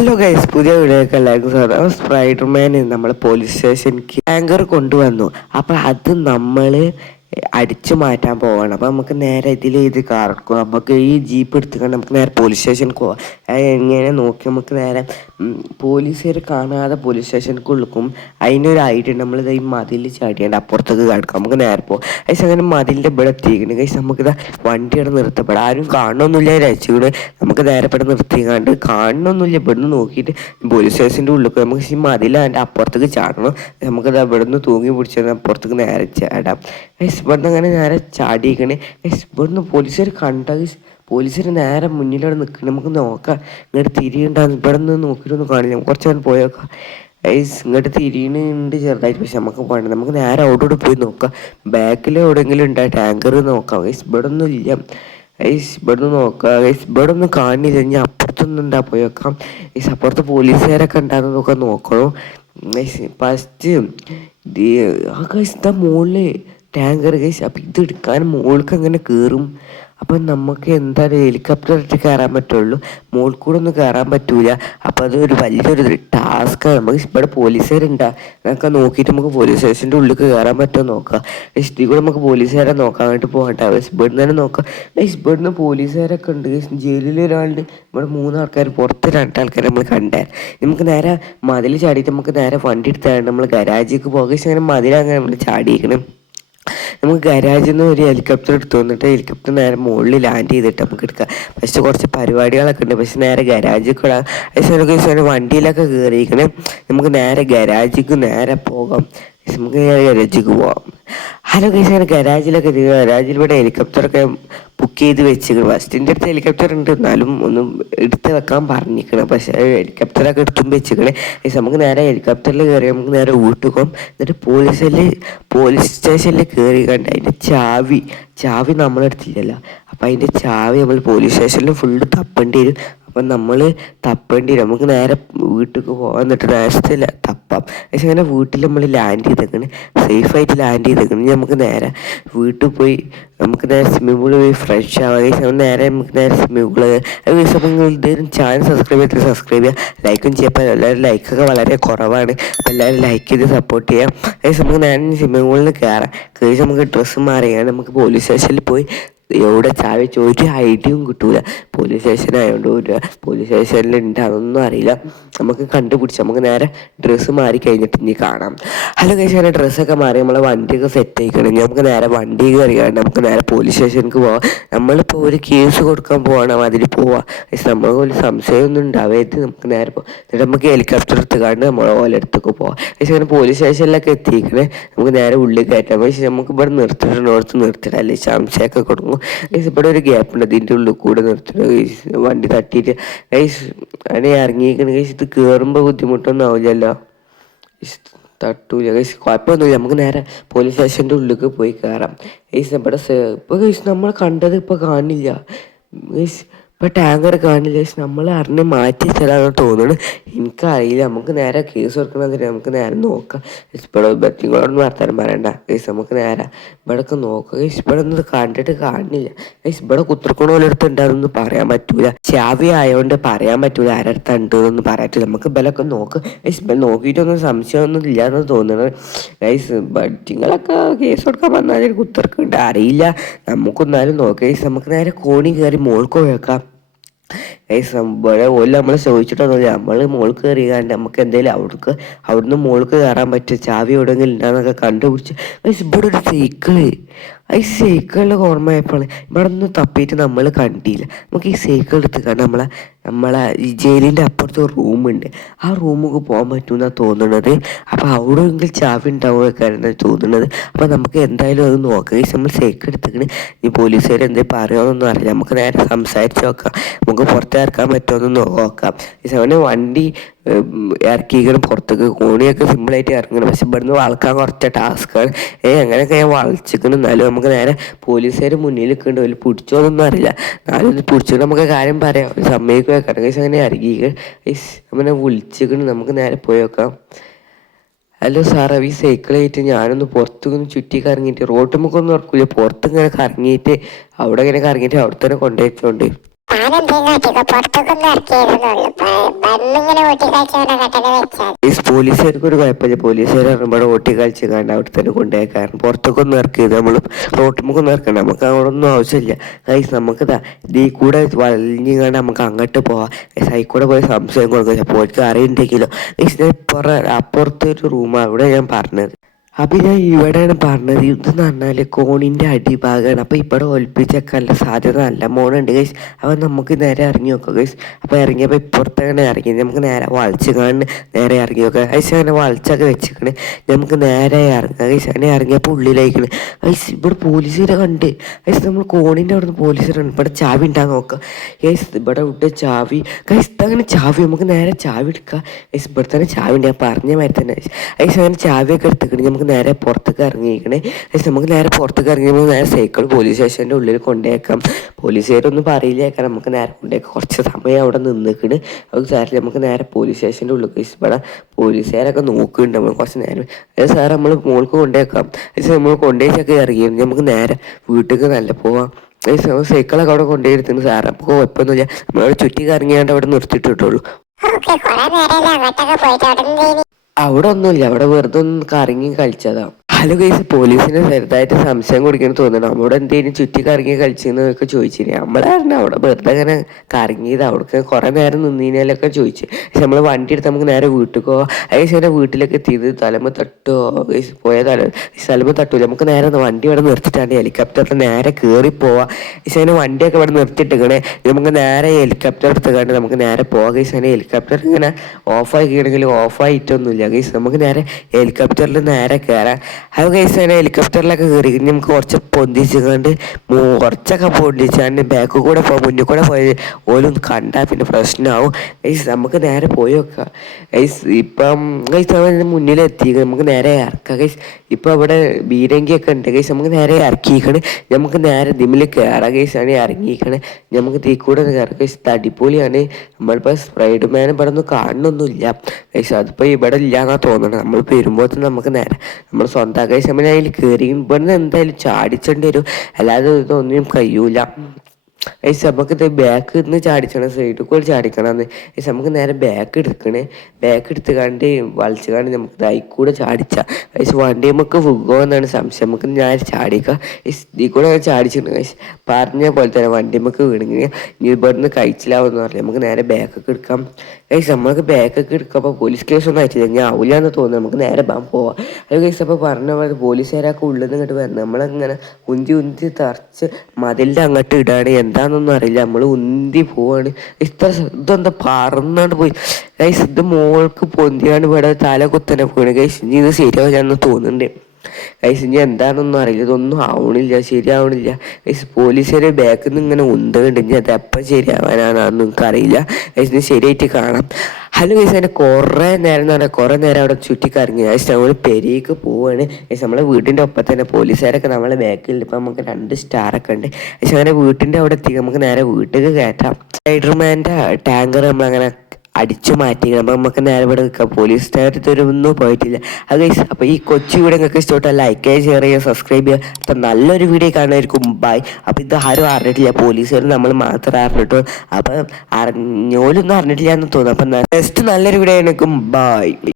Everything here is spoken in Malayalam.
ഹലോ ഗൈസ്, പുതിയ വീഡിയോക്ക് എല്ലാവർക്കും സ്വാഗതം. സ്പൈഡർമാൻ നമ്മളെ പോലീസ് സ്റ്റേഷനിലേക്ക് ടാങ്കർ കൊണ്ടുവന്നു. അപ്പം അത് നമ്മൾ അടിച്ചു മാറ്റാൻ പോവാണ്. അപ്പം നമുക്ക് നേരെ ഇത് കറക്കും. നമുക്ക് ഈ ജീപ്പ് എടുത്തുകൊണ്ട് നമുക്ക് നേരെ പോലീസ് സ്റ്റേഷനിൽ പോവാം. എങ്ങനെ നോക്കി നമുക്ക് നേരെ പോലീസുകാർ കാണാതെ പോലീസ് സ്റ്റേഷനിലേക്ക് വിളിക്കും. അതിനൊരു ഐഡിയ ഉണ്ട്. നമ്മളിത് ഈ മതിൽ ചാടിയാണ്ട് അപ്പുറത്തേക്ക് കിടക്കാം. നമുക്ക് നേരെ പോകാം. പക്ഷേ അങ്ങനെ മതിലിൻ്റെ ഇവിടെ എത്തിക്കണം. കഴിച്ച് നമുക്കിത് വണ്ടിയുടെ നിർത്തപ്പെടാം. ആരും കാണണമെന്നില്ല, രക്ഷിക്കണേ. നമുക്ക് നേരെ ഇവിടെ നിർത്തിക്കാണ്ട് കാണണമെന്നില്ല. ഇവിടുന്ന് നോക്കിയിട്ട് പോലീസ് സ്റ്റേഷൻ്റെ ഉള്ളിൽ നമുക്ക് ഈ മതിലാണ്ട് അപ്പുറത്തേക്ക് ചാടണം. നമുക്കത് ഇവിടെ നിന്ന് തൂങ്ങി പിടിച്ചാൽ അപ്പുറത്തേക്ക് നേരെ ചാടാം. ഇവിടുന്ന് അങ്ങനെ നേരെ ചാടിക്കണേ. ഇവിടുന്ന് പോലീസുകാർ കണ്ട പോലീസുകാർ നേരെ മുന്നിലവിടെ നിൽക്കണം. നമുക്ക് നോക്കാം. ഇങ്ങോട്ട് തിരിയുണ്ടാകും. ഇവിടെ നിന്ന് നോക്കിയിട്ടൊന്നും കാണില്ല. കുറച്ച് നേരം പോയേക്കാം. ഇങ്ങോട്ട് തിരിയുന്നുണ്ട് ചെറുതായിട്ട്. പക്ഷെ നമുക്ക് പോകണ്ട. നമുക്ക് നേരെ അവിടെ പോയി നോക്കാം. ബാക്കിൽ എവിടെയെങ്കിലും ഉണ്ടായി ടാങ്കർ നോക്കാം. ഇവിടെ ഒന്നും ഇല്ല. ഇവിടുന്ന് നോക്കാം. ഇവിടെ ഒന്നും കാണില്ല. ഇനി അപ്പുറത്തൊന്നും ഉണ്ടാ പോയേക്കാം. അപ്പുറത്ത് പോലീസുകാരൊക്കെ ഉണ്ടാകുന്നതൊക്കെ നോക്കണം. ഫസ്റ്റ് ഇതാ മുകളിൽ ടാങ്കർ കേസ്. അപ്പം ഇത് എടുക്കാൻ മുകൾക്ക് അങ്ങനെ കയറും. അപ്പം നമുക്ക് എന്തായാലും ഹെലികോപ്റ്ററിട്ട് കയറാൻ പറ്റുള്ളൂ. മുകളിൽ കൂടെ ഒന്നും കയറാൻ പറ്റൂല. അപ്പം അതൊരു വലിയൊരു ടാസ്ക്കാണ്. നമുക്ക് ഇവിടെ പോലീസുകാരുണ്ടാ എന്നൊക്കെ നോക്കിയിട്ട് നമുക്ക് പോലീസ് സ്റ്റേഷൻ്റെ ഉള്ളിൽ കയറാൻ പറ്റുമോ നോക്കാം. ഇതിൽ കൂടെ നമുക്ക് പോലീസുകാരെ നോക്കാൻ വേണ്ടി പോകണ്ട. ഇവിടുന്ന് തന്നെ നോക്കാം. ഇവിടുന്ന് പോലീസുകാരൊക്കെ ഉണ്ട്. ജയിലിൽ ഒരാളുണ്ട്. ഇവിടെ 3 ആൾക്കാർ, പുറത്ത് 2 ആൾക്കാർ നമ്മൾ കണ്ടാൽ. നമുക്ക് നേരെ മതിൽ ചാടിയിട്ട് നമുക്ക് നേരെ വണ്ടി എടുത്താൽ നമ്മൾ ഗരാജിക്ക് പോകാം. അങ്ങനെ മതിലങ്ങനെ നമ്മൾ ചാടിയിരിക്കണം. നമുക്ക് ഗരാജിൽ നിന്ന് ഒരു ഹെലികോപ്റ്റർ എടുത്തു വന്നിട്ട് ഹെലികോപ്റ്റർ നേരെ മുകളിൽ ലാൻഡ് ചെയ്തിട്ട് നമുക്ക് എടുക്കാം. പക്ഷേ കുറച്ച് പരിപാടികളൊക്കെ ഉണ്ട്. പക്ഷെ നേരെ ഗരാജിൽ വണ്ടിയിലൊക്കെ കയറിയിരിക്കണേ. നമുക്ക് നേരെ ഗരാജിക്ക് നേരെ പോകാം. നമുക്ക് നേരെ ഗരാജിക്ക് പോകാം. ഹലോ ഗൈസ്, അങ്ങനെ ഗരാജിൽ ഇവിടെ ഹെലികോപ്റ്ററൊക്കെ ബുക്ക് ചെയ്ത് വെച്ചിരിക്കണം. ഫസ്റ്റിൻ്റെ അടുത്ത് ഹെലികോപ്റ്റർ ഉണ്ട്, എന്നാലും ഒന്നും എടുത്ത് വെക്കാൻ പറഞ്ഞിരിക്കണം. പക്ഷേ ഹെലികോപ്റ്ററൊക്കെ എടുത്തും വെച്ചിരിക്കണേ. നമുക്ക് നേരെ ഹെലികോപ്റ്ററിൽ കയറി നമുക്ക് നേരെ വീട്ടിൽ പോകും. എന്നിട്ട് പോലീസ് സ്റ്റേഷനിൽ കയറി കണ്ട് അതിൻ്റെ ചാവി നമ്മളെടുത്തില്ലല്ലോ. അപ്പം അതിൻ്റെ ചാവി നമ്മൾ പോലീസ് സ്റ്റേഷനിൽ ഫുള്ള് തപ്പേണ്ടി വരും. അപ്പം നമ്മൾ തപ്പേണ്ടി വരും. നമുക്ക് നേരെ വീട്ടിലേക്ക് പോകാൻ എന്നിട്ട് നേരത്തെ തപ്പാം. പക്ഷെ അങ്ങനെ വീട്ടിൽ നമ്മൾ ലാൻഡ് ചെയ്തേക്കണ്, സേഫായിട്ട് ലാൻഡ് ചെയ്തേക്കണ്. നമുക്ക് നേരെ വീട്ടിൽ പോയി നമുക്ക് നേരെ സ്വിമ്മിംഗ് പൂളിൽ പോയി ഫ്രഷ് ആവാം. നമുക്ക് നേരെ സ്വിമ്മിംഗ് പൂള് ഇതേലും ചാനൽ സബ്സ്ക്രൈബ് ചെയ്യുക, ലൈക്കും ചെയ്യാം. എല്ലാവരും ലൈക്കൊക്കെ വളരെ കുറവാണ്. അപ്പോൾ എല്ലാവരും ലൈക്ക് ചെയ്ത് സപ്പോർട്ട് ചെയ്യാം. നമുക്ക് നേരെ സ്വിമ്മിംഗ് പൂളിൽ കയറാം. കയറി നമുക്ക് ഡ്രസ്സ് മാറിയാണ് നമുക്ക് പോലീസ് സ്റ്റേഷനിൽ പോയി എവിടെ ചാവി ചോദിച്ചു ഐഡിയും കിട്ടൂല. പോലീസ് സ്റ്റേഷൻ ആയതുകൊണ്ട് ഒരു പോലീസ് സ്റ്റേഷനിൽ ഉണ്ട് അതൊന്നും അറിയില്ല. നമുക്ക് കണ്ടുപിടിച്ച് നമുക്ക് നേരെ ഡ്രസ്സ് മാറി കഴിഞ്ഞിട്ട് ഇനി കാണാം. ഹലോ ഗൈസ്, അങ്ങനെ ഡ്രസ്സൊക്കെ മാറി നമ്മളെ വണ്ടിയൊക്കെ സെറ്റ് ആയിക്കണമെങ്കിൽ നമുക്ക് നേരെ വണ്ടി കയറിയാണ്ട് നമുക്ക് നേരെ പോലീസ് സ്റ്റേഷനിലേക്ക് പോവാം. നമ്മളിപ്പോൾ ഒരു കേസ് കൊടുക്കാൻ പോകണം, അതിൽ പോവാം. പക്ഷെ നമ്മൾക്ക് ഒരു സംശയമൊന്നും ഉണ്ടാവരുത്. നമുക്ക് നേരെ പോകാം. എന്നിട്ട് നമുക്ക് ഹെലികോപ്റ്റർ എടുത്തുകൊണ്ട് നമ്മളെ ഓലെടുത്തൊക്കെ പോവാം. പക്ഷെ അങ്ങനെ പോലീസ് സ്റ്റേഷനിലൊക്കെ എത്തിക്കണേ നമുക്ക് നേരെ ഉള്ളിൽ കയറ്റാം. പക്ഷെ നമുക്ക് ഇവിടെ നിർത്തിയിട്ട് അല്ലെങ്കിൽ സംശയമൊക്കെ കൊടുക്കും. ഇവിടെ ഒരു ഗ്യാപ്പ് ഉണ്ട്, ഇതിൻ്റെ ഉള്ളിൽ കൂടെ നിർത്തുന്നു. വണ്ടി തട്ടിയിട്ട് അങ്ങനെ ഇറങ്ങിയിരിക്കണ ഇത് കയറുമ്പോൾ ബുദ്ധിമുട്ടൊന്നും ആവില്ലല്ലോ, തട്ടൂല. കുഴപ്പമൊന്നുമില്ല. നമുക്ക് നേരെ പോലീസ് സ്റ്റേഷൻ്റെ ഉള്ളിലേക്ക് പോയി കയറാം. ഇവിടെ ഇപ്പോൾ നമ്മൾ കണ്ടത് ഇപ്പോൾ കാണില്ല. ഇപ്പോൾ ടാങ്കർ കാണില്ല. നമ്മൾ അറിഞ്ഞ് മാറ്റി വെച്ചാലാണ് തോന്നുന്നത്. എനിക്കറിയില്ല. നമുക്ക് നേരെ കേസ് കൊടുക്കണതിന് നമുക്ക് നേരെ നോക്കാം. ഇവിടെ നിങ്ങളോടൊന്നും വർത്താനം പറയണ്ട. നമുക്ക് നേരെ ഇവിടെയൊക്കെ നോക്കാം. ഇവിടെ ഒന്നും കണ്ടിട്ട് കാണില്ല. ഇവിടെ കുത്തിർക്കണ പോലെ അടുത്തുണ്ടാകുന്നൊന്നും പറയാൻ പറ്റൂല. ചാവി ആയതുകൊണ്ട് പറയാൻ പറ്റൂല ആരടുത്ത് ഉണ്ടെന്നൊന്നും പറയാൻ പറ്റില്ല. നമുക്ക് ഇവലൊക്കെ നോക്ക്. നോക്കിയിട്ടൊന്നും സംശയമൊന്നും ഇല്ലാന്ന് തോന്നുന്നത്. നിങ്ങളൊക്കെ കേസ് കൊടുക്കാൻ വന്നാൽ കുത്തിർക്കുന്നുണ്ട് അറിയില്ല. നമുക്കൊന്നാലും നോക്കാം. നമുക്ക് നേരെ കോണി കയറി മോൾക്ക് വെക്കാം. ഇവിടെ ഓല നമ്മൾ ചോദിച്ചിട്ടൊന്നുമില്ല. നമ്മൾ മോൾക്ക് കയറിയാണ്ട് നമുക്ക് എന്തെങ്കിലും അവിടുന്ന് മോൾക്ക് കയറാൻ പറ്റും. ചാവി എവിടെയെങ്കിലും ഉണ്ടാകുന്നൊക്കെ കണ്ടുപിടിച്ച് ഇവിടെ ഒരു സൈക്കിളിൽ ഓർമ്മയപ്പോൾ ഇവിടെ ഒന്ന് തപ്പിയിട്ട് നമ്മൾ കണ്ടില്ല. നമുക്ക് ഈ സൈക്കിൾ എടുത്ത് കണ്ട് നമ്മളെ ഈ ജയിലിൻ്റെ അപ്പുറത്ത് ഒരു റൂമുണ്ട്. ആ റൂമൊക്കെ പോകാൻ പറ്റുമെന്നാണ് തോന്നുന്നത്. അപ്പോൾ അവിടെ എങ്കിൽ ചാവി ഉണ്ടാവുകയാണ് തോന്നുന്നത്. അപ്പോൾ നമുക്ക് എന്തായാലും അത് നോക്കാം. നമ്മൾ സൈക്കിൾ എടുത്തിട്ട് ഈ പോലീസുകാർ എന്തെങ്കിലും പറയുമെന്നൊന്നും അറിയില്ല. നമുക്ക് നേരെ സംസാരിച്ച് നോക്കാം. നമുക്ക് പുറത്തിറക്കാൻ പറ്റുമെന്ന് നോക്കാം. അവനെ വണ്ടി ഇറക്കിക്കണം പുറത്തേക്ക്. കോണിയൊക്കെ സിമ്പിളായിട്ട് ഇറങ്ങണം. പക്ഷെ ഇവിടുന്ന് വളക്കാൻ കുറച്ച് ടാസ്ക്കാണ്. അങ്ങനെയൊക്കെ ഞാൻ വളച്ചിക്കണം. എന്നാലും നമുക്ക് നേരെ പോലീസുകാർ മുന്നിൽ നിൽക്കുന്നുണ്ട്. അതിൽ പിടിച്ചോന്നൊന്നും അറിയില്ല. എന്നാലും പിടിച്ചോണ്ട് നമുക്ക് കാര്യം പറയാം. സമ്മതിക്കുക കടകേശ് അങ്ങനെ ഇറങ്ങിയിരിക്കണം. അങ്ങനെ വിളിച്ചിക്കണം. നമുക്ക് നേരെ പോയി നോക്കാം. ഹലോ സാറേ, ഈ സൈക്കിളായിട്ട് ഞാനൊന്ന് പുറത്തൊന്ന് ചുറ്റി കറങ്ങിയിട്ട് റോഡ് നമുക്കൊന്നും ഉറക്കില്ല. പുറത്തിങ്ങനെ കറങ്ങിയിട്ട് അവിടെ ഇങ്ങനെ കറങ്ങിയിട്ട് അവിടെ തന്നെ കൊണ്ടുപോയിട്ടുണ്ട്. പോലീസുകാർക്ക് ഒരു കുഴപ്പമില്ല. പോലീസുകാർ നമ്മുടെ ഓട്ടി കളിച്ച് കണ്ട് അവിടെ തന്നെ കൊണ്ടുപോയേക്കാറ്. പുറത്തേക്കൊന്നും ഇറക്കിയത് നമ്മൾ റോട്ടിമൊക്കൊന്നും ഇറക്കണം. നമുക്ക് അവിടെ ഒന്നും ആവശ്യമില്ല ഗൈസ്. നമുക്ക് ഇതിൽ കൂടെ വലിഞ്ഞു കണ്ട് നമുക്ക് അങ്ങോട്ട് പോവാം. സൈക്കിൾ കൂടെ പോയി സംശയം കൊടുക്കുക. പോയിട്ട് അറിയുന്നുണ്ടെങ്കിലോ ഗൈസ് അപ്പുറത്തെ ഒരു റൂമാണ് അവിടെ ഞാൻ പറഞ്ഞത്. അപ്പം ഞാൻ ഇവിടെയാണ് പറഞ്ഞത്. ഇതെന്ന് പറഞ്ഞാൽ കോണിൻ്റെ അടിഭാഗമാണ്. അപ്പോൾ ഇവിടെ ഒലിപ്പിച്ചേക്കാനുള്ള സാധ്യത നല്ല മോണുണ്ട് ഗൈസ്. അപ്പോൾ നമുക്ക് നേരെ ഇറങ്ങി നോക്കാം ഗൈസ്. അപ്പോൾ ഇറങ്ങിയപ്പോൾ ഇപ്പുറത്തങ്ങനെ ഇറങ്ങി നമുക്ക് നേരെ വളച്ച് കാണുന്നു. നേരെ ഇറങ്ങി നോക്കാം ഗൈസ്. അങ്ങനെ വളച്ചൊക്കെ വെച്ചിക്കണ്. നമുക്ക് നേരെ ഇറങ്ങാം ഗൈസ്. അങ്ങനെ ഇറങ്ങിയപ്പോൾ ഉള്ളിലേക്കണ് ഗൈസ്. ഇവിടെ പോലീസുകാരെ കണ്ട് ഗൈസ്. നമ്മൾ കോണിൻ്റെ അവിടെ നിന്ന് പോലീസുകാരാണ്. ഇവിടെ ചാവി ഉണ്ടാകാൻ നോക്കാം ഗൈസ്. ഇവിടെ വിട്ട് ചാവി ഗൈസ്. ഇതങ്ങനെ ചാവി നമുക്ക് നേരെ ചാവി എടുക്കാം ഗൈസ്. ഇവിടെ തന്നെ ചാവി ഉണ്ട്. ഞാൻ പറഞ്ഞ മാതിരി തന്നെ ഗൈസ്. അങ്ങനെ ചാവിയൊക്കെ എടുത്തിക്കണ്. നമുക്ക് നേരെ പുറത്തേക്ക് ഇറങ്ങിയിരിക്കണേ. നമുക്ക് നേരെ പുറത്തേക്ക് ഇറങ്ങിയപ്പോൾ നേരെ സൈക്കിൾ പോലീസ് സ്റ്റേഷൻ്റെ ഉള്ളിൽ കൊണ്ടുപോയേക്കാം. പോലീസുകാരൊന്നും പറയില്ലേക്കാം. നമുക്ക് നേരെ കൊണ്ടുപോയേക്കാം. കുറച്ച് സമയം അവിടെ നിന്നിക്കണ്. അത് സാറിൽ നമുക്ക് നേരെ പോലീസ് സ്റ്റേഷൻ്റെ ഉള്ളിൽ ഇവിടെ പോലീസുകാരൊക്കെ നോക്കുന്നുണ്ട്. നമ്മൾ കുറച്ച് നേരം സാർ നമ്മൾ മോൾക്ക് കൊണ്ടുപോയേക്കാം. നമ്മൾ കൊണ്ടുപോയിച്ചൊക്കെ ഇറങ്ങിയിരുന്നു. നമുക്ക് നേരെ വീട്ടിലേക്ക് നല്ല പോവാം. സൈക്കിളൊക്കെ അവിടെ കൊണ്ടുപോയിരുത്തുന്നു സാർ. അപ്പോൾ കുഴപ്പമൊന്നുമില്ല. നമ്മളവിടെ ചുറ്റി കറങ്ങിയാണ്ട് അവിടെ നിർത്തിയിട്ടിട്ടുള്ളൂ. അവിടെ ഒന്നുമില്ല. അവിടെ വെറുതെ ഒന്ന് കറങ്ങി കളിച്ചതാ. ഹലോ ഗൈസ്, പോലീസിന് ചെറുതായിട്ട് സംശയം കൊടുക്കണം തോന്നണം. അവിടെ എന്തെങ്കിലും ചുറ്റി കറങ്ങി കളിച്ചെന്നൊക്കെ ചോദിച്ചിരുന്നു. നമ്മളായിരുന്നു അവിടെ വെറുതെ അങ്ങനെ കറങ്ങിയത്. അവിടെ കുറെ നേരം നിന്നതിനൊക്കെ ചോദിച്ചു. പക്ഷെ നമ്മൾ വണ്ടി എടുത്ത് നമുക്ക് നേരെ വീട്ടിൽ പോവാം. ഗൈസ് അങ്ങനെ വീട്ടിലേക്ക് എത്തിയത് തലമ തട്ടോ ഗൈസ് പോയ തലമ തട്ടൂല. നമുക്ക് നേരെ വണ്ടി ഇവിടെ നിർത്തിയിട്ടാണ് ഹെലികോപ്റ്ററിൽ നേരെ കയറി പോവാം. ഗൈസ് അങ്ങനെ വണ്ടിയൊക്കെ ഇവിടെ നിർത്തിയിട്ടിക്കണേ. നമുക്ക് നേരെ ഹെലികോപ്റ്റർ എടുത്തുകൊണ്ട് നമുക്ക് നേരെ പോവാം. ഗൈസ് അങ്ങനെ ഹെലികോപ്റ്റർ ഇങ്ങനെ ഓഫാക്കിയാണെങ്കിൽ ഓഫായിട്ടൊന്നുമില്ല ഗൈസ്. നമുക്ക് നേരെ ഹെലികോപ്റ്ററിൽ നേരെ കയറാം. അത് ഗൈസ് അങ്ങനെ ഹെലികോപ്റ്ററിലൊക്കെ കയറി നമുക്ക് കുറച്ച് പൊന്തിച്ചുകൊണ്ട് കുറച്ചൊക്കെ പൊന്തിച്ചാണ്ട് ബാക്ക് കൂടെ മുന്നിൽ കൂടെ പോയി ഓലും കണ്ടാൽ പിന്നെ പ്രശ്നമാവും ഗൈസ്. നമുക്ക് നേരെ പോയി വെക്കാം ഗൈസ്. ഇപ്പം ഗൈസ് അവൻ മുന്നിലെത്തി. നമുക്ക് നേരെ ഇറക്കാം ഗൈസ്. ഇപ്പം അവിടെ ബീരങ്കിയൊക്കെ ഉണ്ട് ഗൈസ്. നമുക്ക് നേരെ ഇറക്കിയിരിക്കണ്. നമുക്ക് നേരെ ദിമ്മിൽ കയറാം ഗൈസ്. ആണ് ഇറങ്ങിയിരിക്കണ്. നമുക്ക് തീ കൂടെ കയറാം ഗൈസ്. അടിപൊളിയാണ്. നമ്മളിപ്പോൾ സ്പൈഡർമാൻ ഇവിടെ ഒന്നും കാണുന്നൊന്നുമില്ല ഗൈസ്. അതിപ്പോൾ ഇവിടെ ഇല്ലയെന്നാണ് തോന്നുന്നത്. നമ്മൾ വരുമ്പോൾ നമുക്ക് നേരെ നമ്മൾ സ്വന്തം ഗൈസ് നമ്മൾ അതിൽ കയറി ഇവിടുന്ന് എന്തായാലും ചാടിച്ചേണ്ടി വരും. അല്ലാതെ ഇതൊന്നും കഴിയൂല ഗൈസ്. നമുക്കിത് ബാക്ക് നിന്ന് ചാടിച്ചണം. സൈഡിൽ കൂടെ ചാടിക്കണമെന്ന് ഗൈസ്. നമുക്ക് നേരെ ബാക്ക് എടുക്കണേ. ബാക്ക് എടുത്ത് കണ്ട് വലിച്ചു കണ്ട് നമുക്ക് ഇതായി കൂടെ ചാടിച്ചാൽ ഗൈസ്. വണ്ടി നമുക്ക് എന്നാണ് സംശയം. നമുക്ക് ഞാൻ ചാടിക്കാം ഗൈസ്. ഇതിൽ കൂടെ ചാടിച്ചിട്ടുണ്ട് ഗൈസ്. പറഞ്ഞ പോലെ തന്നെ വണ്ടി നമുക്ക് വീണെങ്കിൽ ഇനി ഇവിടുന്ന് കഴിച്ചില്ലാവെന്ന് പറഞ്ഞാൽ നമുക്ക് നേരെ ബാക്കൊക്കെ എടുക്കാം ഗൈസ്. നമ്മൾക്ക് ബാക്കൊക്കെ എടുക്കുമ്പോൾ പോലീസ് കേസൊന്നും അയച്ചില്ല. ഞാൻ ആവില്ല എന്ന് തോന്നുന്നു. നമുക്ക് നേരെ പോവാം. അത് ഗൈസ് അപ്പോൾ പറഞ്ഞ പോലെ പോലീസുകാരൊക്കെ ഉള്ളിൽ നിന്ന് ഇങ്ങോട്ട് വരണം. നമ്മളിങ്ങനെ ഉന്തി തറച്ച് മതിലിൻ്റെ അങ്ങോട്ട് ഇടാണ്. എന്താണെന്നൊന്നും അറിയില്ല. നമ്മൾ ഉന്തി പോവാണ്. ഇതെന്താ പറന്നാണ്ട് പോയി ഗൈസ്. ഇത് മോൾക്ക് പൊന്തിയാണ് ഇവിടെ തല കുത്തനെ പോവാണ് ഗൈസ്. ഇനി ഇത് ശരിയാവില്ലാന്ന് തോന്നുന്നുണ്ട് ഗൈസ്. ഇനി എന്താണെന്നൊന്നും അറിയില്ല. ഇതൊന്നും ആവണില്ല, ശരിയാവണില്ല ഗൈസ്. പോലീസുകാരെ ബാക്കിൽ നിന്ന് ഇങ്ങനെ ഉന്തുന്നുണ്ട്. ഇനി അത് എപ്പം ശരിയാവാനാണെന്ന് നിങ്ങൾക്ക് അറിയില്ല ഗൈസ്. ഇനി ശരിയായിട്ട് കാണാം. ഹലോ ഗൈസ്, അതിൻ്റെ കുറേ നേരം എന്ന് പറഞ്ഞാൽ കുറേ നേരം അവിടെ ചുറ്റിക്കറങ്ങി ഗൈസ്. നമ്മൾ പെരിക്ക് പോവാണ് ഗൈസ്. നമ്മളെ വീട്ടിൻ്റെ ഒപ്പം തന്നെ പോലീസുകാരൊക്കെ നമ്മളെ ബാക്കിൽ ഇപ്പം നമുക്ക് 2 സ്റ്റാറൊക്കെ ഉണ്ട് ഗൈസ്. അങ്ങനെ വീട്ടിൻ്റെ അവിടെ എത്തി നമുക്ക് നേരെ വീട്ടിൽ കയറ്റാം. സ്പൈഡർമാൻ്റെ ടാങ്കർ നമ്മളങ്ങനെ അടിച്ചു മാറ്റി. അപ്പം നമുക്ക് നേരെ ഇവിടെ നിൽക്കാം. പോലീസ് സ്റ്റേഷനൊന്നും പോയിട്ടില്ല അത് ഗൈസ്. അപ്പോൾ ഈ കൊച്ചു വീഡിയോ നിങ്ങൾക്ക് ഇഷ്ടപ്പെട്ടാൽ ലൈക്ക് ചെയ്യുക, ഷെയർ ചെയ്യുക, സബ്സ്ക്രൈബ് ചെയ്യുക. അപ്പം നല്ലൊരു വീഡിയോ കാണുമായിരിക്കും. ബൈ. അപ്പോൾ ഇത് ആരും അറിഞ്ഞിട്ടില്ല. പോലീസുകാർ നമ്മൾ മാത്രമേ അറിഞ്ഞിട്ടുള്ളൂ. അപ്പം അറിഞ്ഞോലൊന്നും അറിഞ്ഞിട്ടില്ല എന്ന് തോന്നുന്നു. അപ്പം നെക്സ്റ്റ് നല്ലൊരു വീഡിയോ ആയിരിക്കും. ബൈ.